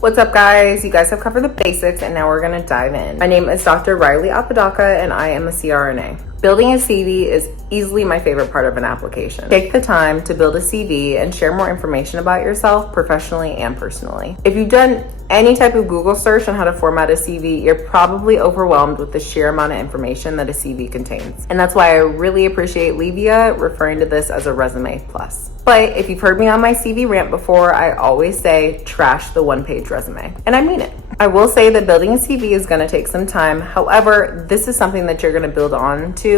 What's up, guys? You guys have covered the basics, and now we're gonna dive in. My name is Dr. Rylee Apodaca, and I am a CRNA. Building a CV is easily my favorite part of an application. Take the time to build a CV and share more information about yourself professionally and personally. If you've done any type of Google search on how to format a CV, you're probably overwhelmed with the sheer amount of information that a CV contains. And that's why I really appreciate Levia referring to this as a resume plus. But if you've heard me on my CV rant before, I always say trash the one-page resume. And I mean it. I will say that building a CV is going to take some time. However, this is something that you're going to build on to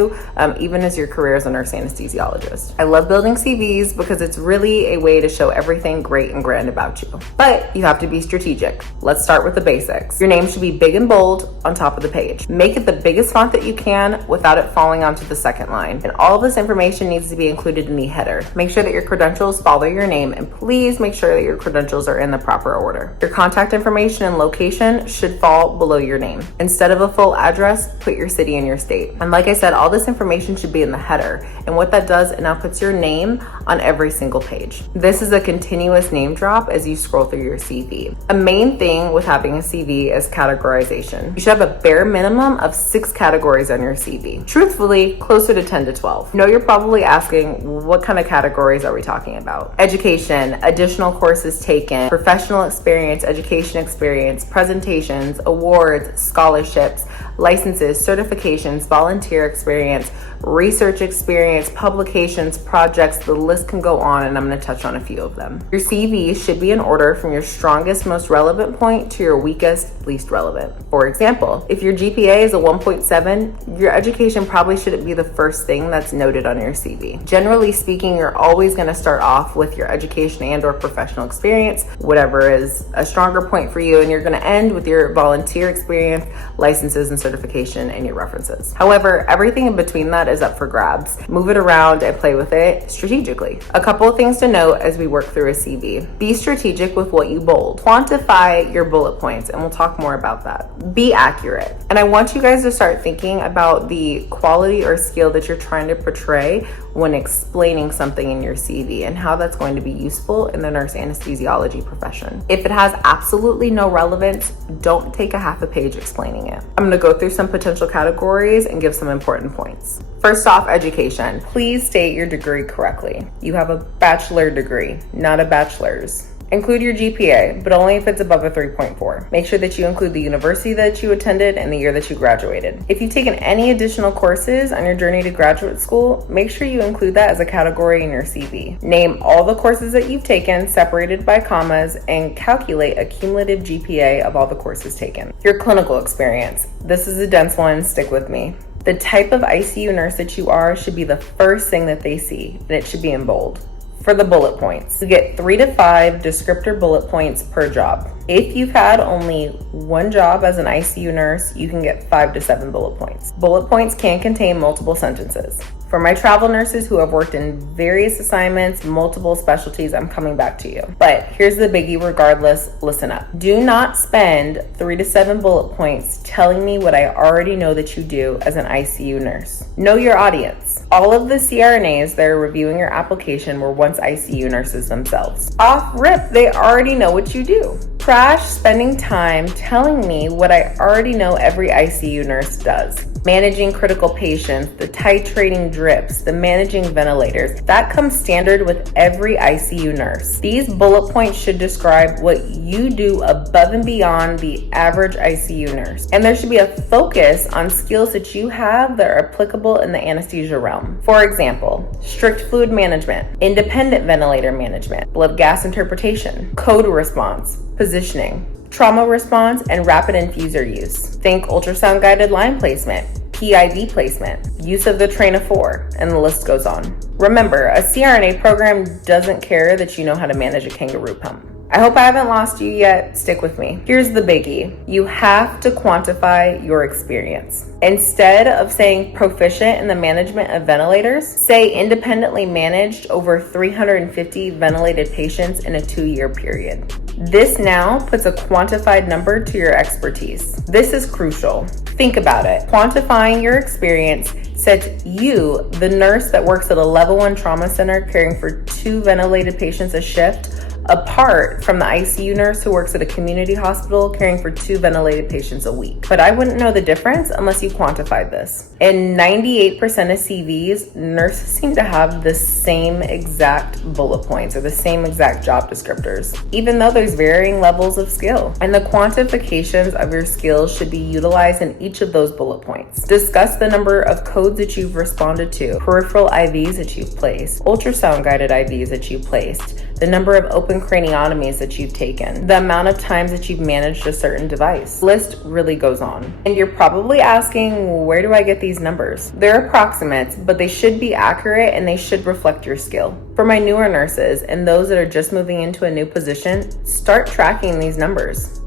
even as your career as a nurse anesthesiologist. I love building CVs because it's really a way to show everything great and grand about you. But you have to be strategic. Let's start with the basics. Your name should be big and bold on top of the page. Make it the biggest font that you can without it falling onto the second line. And all of this information needs to be included in the header. Make sure that your credentials follow your name, and please make sure that your credentials are in the proper order. Your contact information and location should fall below your name. Instead of a full address, put your city and your state. And like I said, all this information should be in the header. And what that does, it now puts your name on every single page. This is a continuous name drop as you scroll through your CV. A main thing with having a CV is categorization. You should have a bare minimum of 6 categories on your CV. Truthfully, closer to 10 to 12. You're probably asking, what kind of categories are we talking about? Education, additional courses taken, professional experience, education experience, presentations, awards, scholarships, licenses, certifications, volunteer experience, research experience, publications, projects. The list can go on, and I'm going to touch on a few of them. Your CV should be in order from your strongest, most relevant point to your weakest, least relevant. For example, if your GPA is a 1.7, your education probably shouldn't be the first thing that's noted on your CV. Generally speaking, you're always going to start off with your education and or professional experience, whatever is a stronger point for you, and you're going to end with your volunteer experience, licenses and certification, and your references. However, everything in between that is up for grabs. Move it around and play with it strategically. A couple of things to note as we work through a CV. Be strategic with what you bold. Quantify your bullet points, and we'll talk more about that. Be accurate. And I want you guys to start thinking about the quality or skill that you're trying to portray when explaining something in your CV and how that's going to be useful in the nurse anesthesiology profession. If it has absolutely no relevance, don't take a half a page explaining it. I'm going to go through some potential categories and give some important points. First off, education. Please state your degree correctly. You have a bachelor degree, not a bachelor's. Include your GPA, but only if it's above a 3.4. Make sure that you include the university that you attended and the year that you graduated. If you've taken any additional courses on your journey to graduate school, make sure you include that as a category in your CV. Name all the courses that you've taken, separated by commas, and calculate a cumulative GPA of all the courses taken. Your clinical experience. This is a dense one, stick with me. The type of ICU nurse that you are should be the first thing that they see, and it should be in bold. For the bullet points, you get 3 to 5 descriptor bullet points per job. If you've had only one job as an ICU nurse, you can get 5 to 7 bullet points. Bullet points can contain multiple sentences. For my travel nurses who have worked in various assignments, multiple specialties, I'm coming back to you. But here's the biggie regardless, listen up. Do not spend 3 to 7 bullet points telling me what I already know that you do as an ICU nurse. Know your audience. All of the CRNAs that are reviewing your application were once ICU nurses themselves. Off rip, they already know what you do. Trash spending time telling me what I already know every ICU nurse does. Managing critical patients, the titrating drips, the managing ventilators. That comes standard with every ICU nurse. These bullet points should describe what you do above and beyond the average ICU nurse. And there should be a focus on skills that you have that are applicable in the anesthesia realm. For example, strict fluid management, independent ventilator management, blood gas interpretation, code response, positioning, trauma response, and rapid infuser use. Think ultrasound guided line placement, PIV placement, use of the train of 4, and the list goes on. Remember, a CRNA program doesn't care that you know how to manage a kangaroo pump. I hope I haven't lost you yet. Stick with me. Here's the biggie. You have to quantify your experience. Instead of saying proficient in the management of ventilators, say independently managed over 350 ventilated patients in a 2-year period. This now puts a quantified number to your expertise. This is crucial. Think about it. Quantifying your experience sets you, the nurse that works at a level 1 trauma center caring for 2 ventilated patients a shift, apart from the ICU nurse who works at a community hospital caring for 2 ventilated patients a week. But I wouldn't know the difference unless you quantified this. In 98% of CVs, nurses seem to have the same exact bullet points or the same exact job descriptors, even though there's varying levels of skill. And the quantifications of your skills should be utilized in each of those bullet points. Discuss the number of codes that you've responded to, peripheral IVs that you've placed, ultrasound guided IVs that you've placed, the number of open craniotomies that you've taken, the amount of times that you've managed a certain device. The list really goes on. And you're probably asking, where do I get these numbers? They're approximates, but they should be accurate and they should reflect your skill. For my newer nurses and those that are just moving into a new position, start tracking these numbers.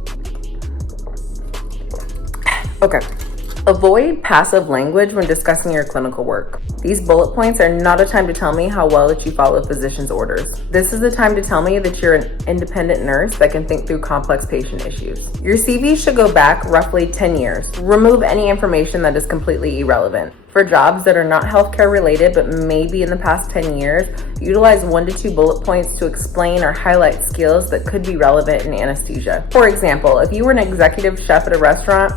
Okay. Avoid passive language when discussing your clinical work. These bullet points are not a time to tell me how well that you follow physician's orders. This is the time to tell me that you're an independent nurse that can think through complex patient issues. Your CV should go back roughly 10 years. Remove any information that is completely irrelevant. For jobs that are not healthcare related, but maybe in the past 10 years, utilize 1 to 2 bullet points to explain or highlight skills that could be relevant in anesthesia. For example, if you were an executive chef at a restaurant,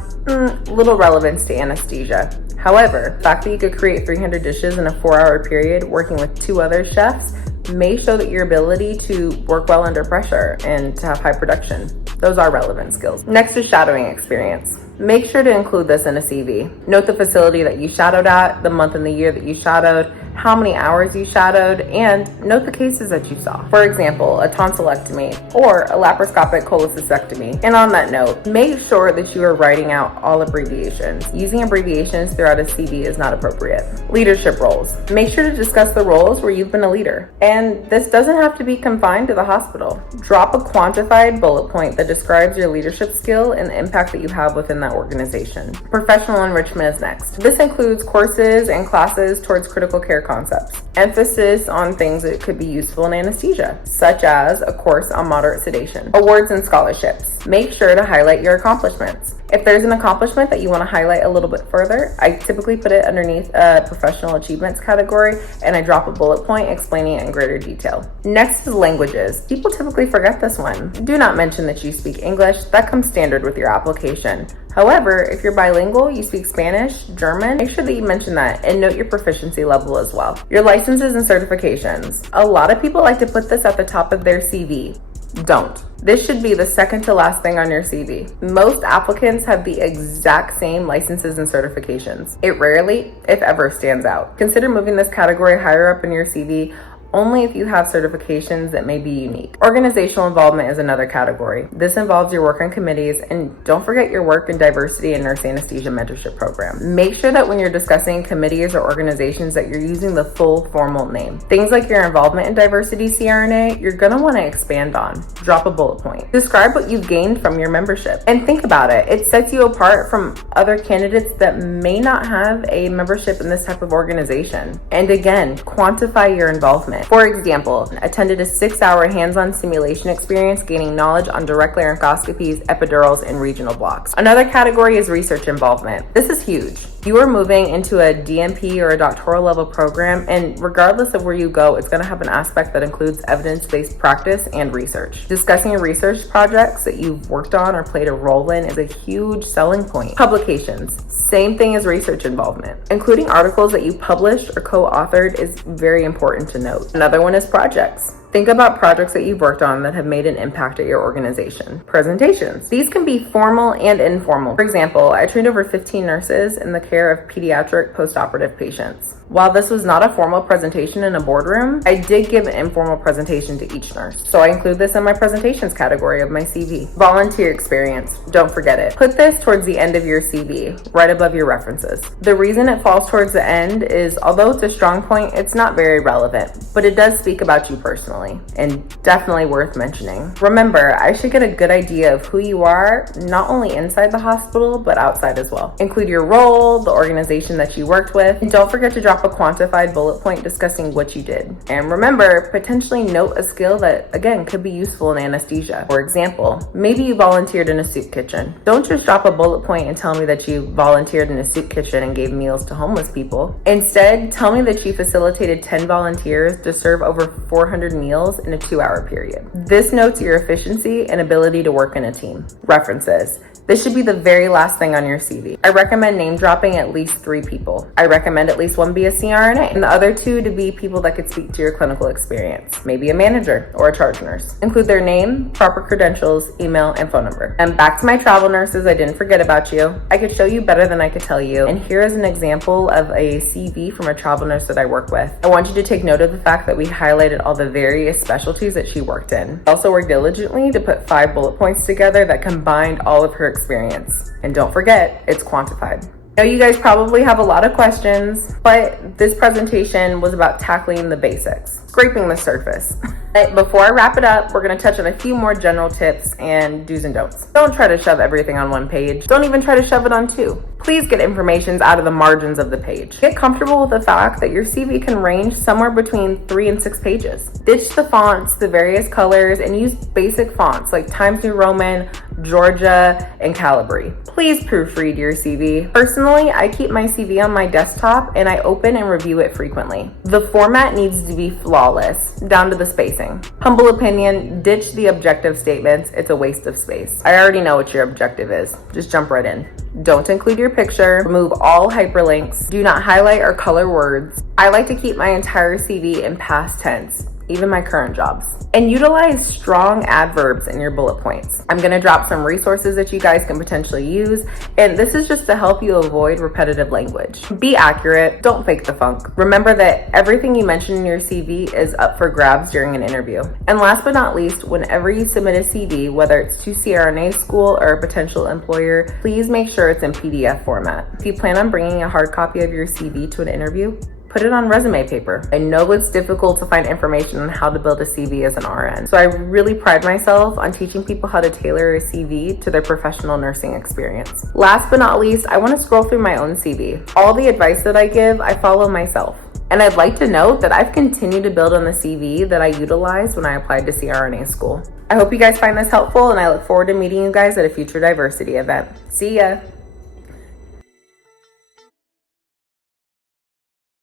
little relevance to anesthesia. However, the fact that you could create 300 dishes in a 4-hour period working with 2 other chefs may show that your ability to work well under pressure and to have high production. Those are relevant skills. Next is shadowing experience. Make sure to include this in a CV. Note the facility that you shadowed at, the month and the year that you shadowed, how many hours you shadowed, and note the cases that you saw. For example, a tonsillectomy or a laparoscopic cholecystectomy. And on that note, make sure that you are writing out all abbreviations. Using abbreviations throughout a CV is not appropriate. Leadership roles. Make sure to discuss the roles where you've been a leader. And this doesn't have to be confined to the hospital. Drop a quantified bullet point that describes your leadership skill and the impact that you have within that organization. Professional enrichment is next. This includes courses and classes towards critical care concepts. Emphasis on things that could be useful in anesthesia, such as a course on moderate sedation. Awards and scholarships. Make sure to highlight your accomplishments. If there's an accomplishment that you want to highlight a little bit further, I typically put it underneath a professional achievements category and I drop a bullet point explaining it in greater detail. Next is languages. People typically forget this one. Do not mention that you speak English. That comes standard with your application. However, if you're bilingual, you speak Spanish, German, make sure that you mention that and note your proficiency level as well. Your licenses and certifications. A lot of people like to put this at the top of their CV. Don't. This should be the second to last thing on your CV. Most applicants have the exact same licenses and certifications. It rarely, if ever, stands out. Consider moving this category higher up in your CV only if you have certifications that may be unique. Organizational involvement is another category. This involves your work on committees, and don't forget your work in diversity and nurse anesthesia mentorship program. Make sure that when you're discussing committees or organizations that you're using the full formal name. Things like your involvement in diversity CRNA, you're gonna wanna expand on. Drop a bullet point. Describe what you've gained from your membership. And think about it. It sets you apart from other candidates that may not have a membership in this type of organization. And again, quantify your involvement. For example, attended a 6-hour hands-on simulation experience gaining knowledge on direct laryngoscopies, epidurals, and regional blocks. Another category is research involvement. This is huge. You are moving into a DMP or a doctoral level program, and regardless of where you go, it's going to have an aspect that includes evidence-based practice and research. Discussing your research projects that you've worked on or played a role in is a huge selling point. Publications. Same thing as research involvement. Including articles that you published or co-authored is very important to note. Another one is projects. Think about projects that you've worked on that have made an impact at your organization. Presentations. These can be formal and informal. For example, I trained over 15 nurses in the care of pediatric postoperative patients. While this was not a formal presentation in a boardroom, I did give an informal presentation to each nurse. So I include this in my presentations category of my CV. Volunteer experience, don't forget it. Put this towards the end of your CV, right above your references. The reason it falls towards the end is, although it's a strong point, it's not very relevant, but it does speak about you personally, and definitely worth mentioning. Remember, I should get a good idea of who you are, not only inside the hospital, but outside as well. Include your role, the organization that you worked with, and don't forget to drop a quantified bullet point discussing what you did. And remember, potentially note a skill that, again, could be useful in anesthesia. For example, maybe you volunteered in a soup kitchen. Don't just drop a bullet point and tell me that you volunteered in a soup kitchen and gave meals to homeless people. Instead, tell me that you facilitated 10 volunteers to serve over 400 meals meals in a 2-hour period. This notes your efficiency and ability to work in a team. References. This should be the very last thing on your CV. I recommend name dropping at least 3 people. I recommend at least one be a CRNA and the other 2 to be people that could speak to your clinical experience. Maybe a manager or a charge nurse. Include their name, proper credentials, email, and phone number. And back to my travel nurses, I didn't forget about you. I could show you better than I could tell you. And here is an example of a CV from a travel nurse that I work with. I want you to take note of the fact that we highlighted all the various specialties that she worked in. I also worked diligently to put 5 bullet points together that combined all of her experience. And don't forget, it's quantified. I know you guys probably have a lot of questions, but this presentation was about tackling the basics, scraping the surface. But before I wrap it up, we're gonna touch on a few more general tips and do's and don'ts. Don't try to shove everything on 1 page. Don't even try to shove it on 2. Please get information out of the margins of the page. Get comfortable with the fact that your CV can range somewhere between 3 and 6 pages. Ditch the fonts, the various colors, and use basic fonts like Times New Roman, Georgia, and Calibri. Please proofread your CV. Personally, I keep my CV on my desktop and I open and review it frequently. The format needs to be flawless, down to the spacing. Humble opinion, ditch the objective statements. It's a waste of space. I already know what your objective is. Just jump right in. Don't include your picture. Remove all hyperlinks. Do not highlight or color words. I like to keep my entire CV in past tense, even my current jobs. And utilize strong adverbs in your bullet points. I'm gonna drop some resources that you guys can potentially use, and this is just to help you avoid repetitive language. Be accurate, don't fake the funk. Remember that everything you mention in your CV is up for grabs during an interview. And last but not least, whenever you submit a CV, whether it's to CRNA school or a potential employer, please make sure it's in PDF format. If you plan on bringing a hard copy of your CV to an interview, put it on resume paper. I know it's difficult to find information on how to build a CV as an RN, so I really pride myself on teaching people how to tailor a CV to their professional nursing experience. Last but not least, I want to scroll through my own CV. All the advice that I give, I follow myself. And I'd like to note that I've continued to build on the CV that I utilized when I applied to CRNA school. I hope you guys find this helpful, and I look forward to meeting you guys at a future diversity event. See ya!